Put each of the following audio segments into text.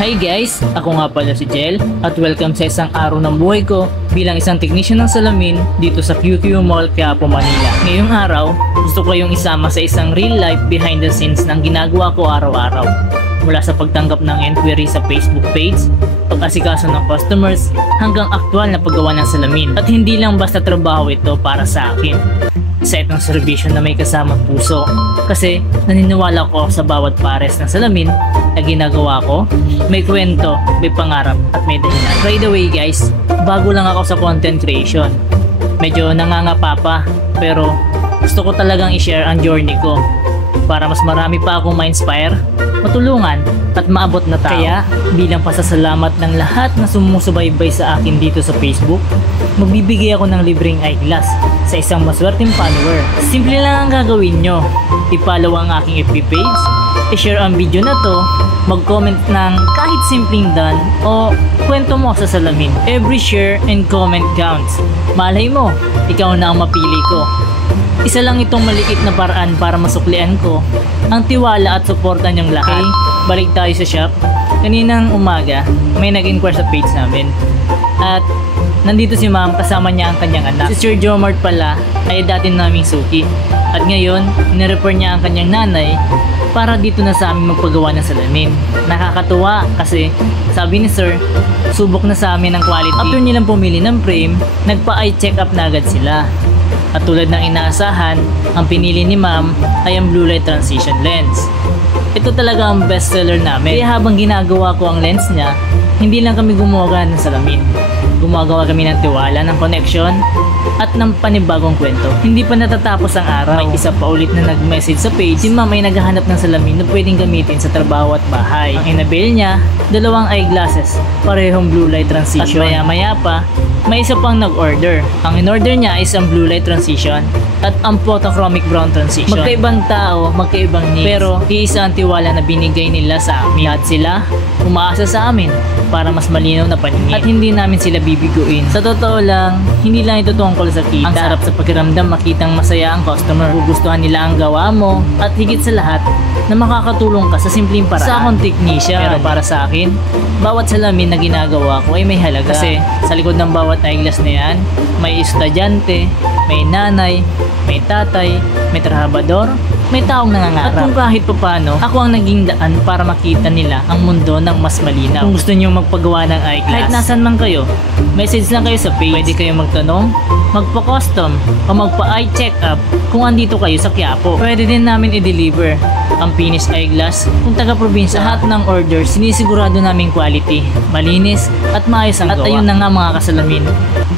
Hi guys! Ako nga pala si Jel at welcome sa isang araw ng buhay ko bilang isang technician ng salamin dito sa QQ Mall, Quiapo, Manila. Ngayong araw, gusto ko yung isama sa isang real life behind the scenes ng ginagawa ko araw-araw. Mula sa pagtanggap ng inquiry sa Facebook page, pag-asikaso ng customers, hanggang aktwal na paggawa ng salamin. At hindi lang basta trabaho ito para sa akin. Sa itong serbisyo na may kasamang puso kasi naniniwala ko sa bawat pares ng salamin na ginagawa ko, may kwento, may pangarap at may dahilan. By the way guys, bago lang ako sa content creation. Medyo nangangapa pa pero gusto ko talagang i-share ang journey ko para mas marami pa akong ma-inspire, matulungan at maabot na tao. Kaya bilang pasasalamat ng lahat na sumusubaybay sa akin dito sa Facebook, magbibigay ako ng libreng eyeglass sa isang maswerteng follower. Simple lang ang gagawin nyo. I-follow ang aking FB page, i-share ang video na to, mag-comment ng kahit simpleng done o kwento mo sa salamin. Every share and comment counts. Malay mo, ikaw na ang mapili ko. Isa lang itong maliit na paraan para masuklian ko ang tiwala at suporta niyong lahat. Okay, balik tayo sa shop. Kaninang umaga, may nag-inquire sa page namin. At nandito si ma'am kasama niya ang kanyang anak. Si Sir Jomart pala ay dati naming suki. At ngayon, nirefer niya ang kanyang nanay para dito na sa amin magpagawa ng salamin. Nakakatuwa kasi sabi ni Sir, subok na sa amin ang quality. After nilang pumili ng frame, nagpa-eye check up na agad sila. At tulad ng inaasahan, ang pinili ni ma'am ay ang blue light transition lens. Ito talaga ang best seller namin. Kaya habang ginagawa ko ang lens niya, hindi lang kami gumawa ng salamin. Gumagawa kami ng tiwala, ng connection, at ng panibagong kwento. Hindi pa natatapos ang araw. May isa pa ulit na nag-message sa page. Si ma'am ay naghahanap ng salamin na pwedeng gamitin sa trabaho at bahay. Ang inabil niya, 2 eyeglasses, parehong blue light transition. At maya pa, may isa pang nag-order. Ang in-order niya is ang blue light transition at ang photochromic brown transition. Magkaibang tao, magkaibang needs. Pero iisa ang tiwala na binigay nila sa amin. Lahat sila umaasa sa amin para mas malinaw na paningin. At hindi namin sila bibiguin. Sa totoo lang, hindi lang ito tungkol sa kita. Ang sarap sa pakiramdam makitang masaya ang customer. Gugustuhan nila ang gawa mo at higit sa lahat na makakatulong ka sa simpleng paraan. Sa akong technician. Pero para sa akin, bawat salamin na ginagawa ko ay may halaga. Kasi sa likod ng bawat eyeglass na yan, may estudyante, may nanay, may tatay, may trabahador, may taong nangangarap. At kung kahit paano, ako ang naging daan para makita nila ang mundo ng mas malinaw. Kung gusto niyo magpagawa ng eyeglass, kahit nasan man kayo, message lang kayo sa page. Pwede kayo magtanong, magpa-custom, o magpa-eye check-up kung andito kayo sa Quiapo. Pwede din namin i-deliver ang finished eyeglass kung taga-probinsya. Lahat ng order, sinisigurado namin quality, malinis, at maayos ang gawa. At ayun na nga mga kasalamin,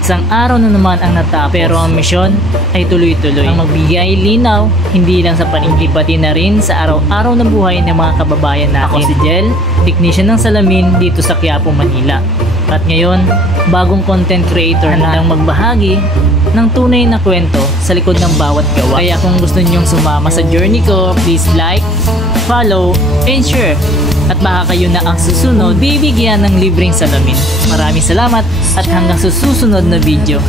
isang araw na naman ang natapos. Pero ang misyon ay tuloy-tuloy. Ang magbigay linaw, hindi lang sa paningin, pati na rin sa araw-araw na buhay ng mga kababayan natin. Ako si Jel, technician ng salamin dito sa Quiapo, Manila. At ngayon, bagong content creator na magbahagi ng tunay na kwento sa likod ng bawat gawa. Kaya kung gusto nyong sumama sa journey ko, please like, follow, and share. At baka kayo na ang susunod bibigyan ng libreng salamin. Maraming salamat at hanggang sa susunod na video.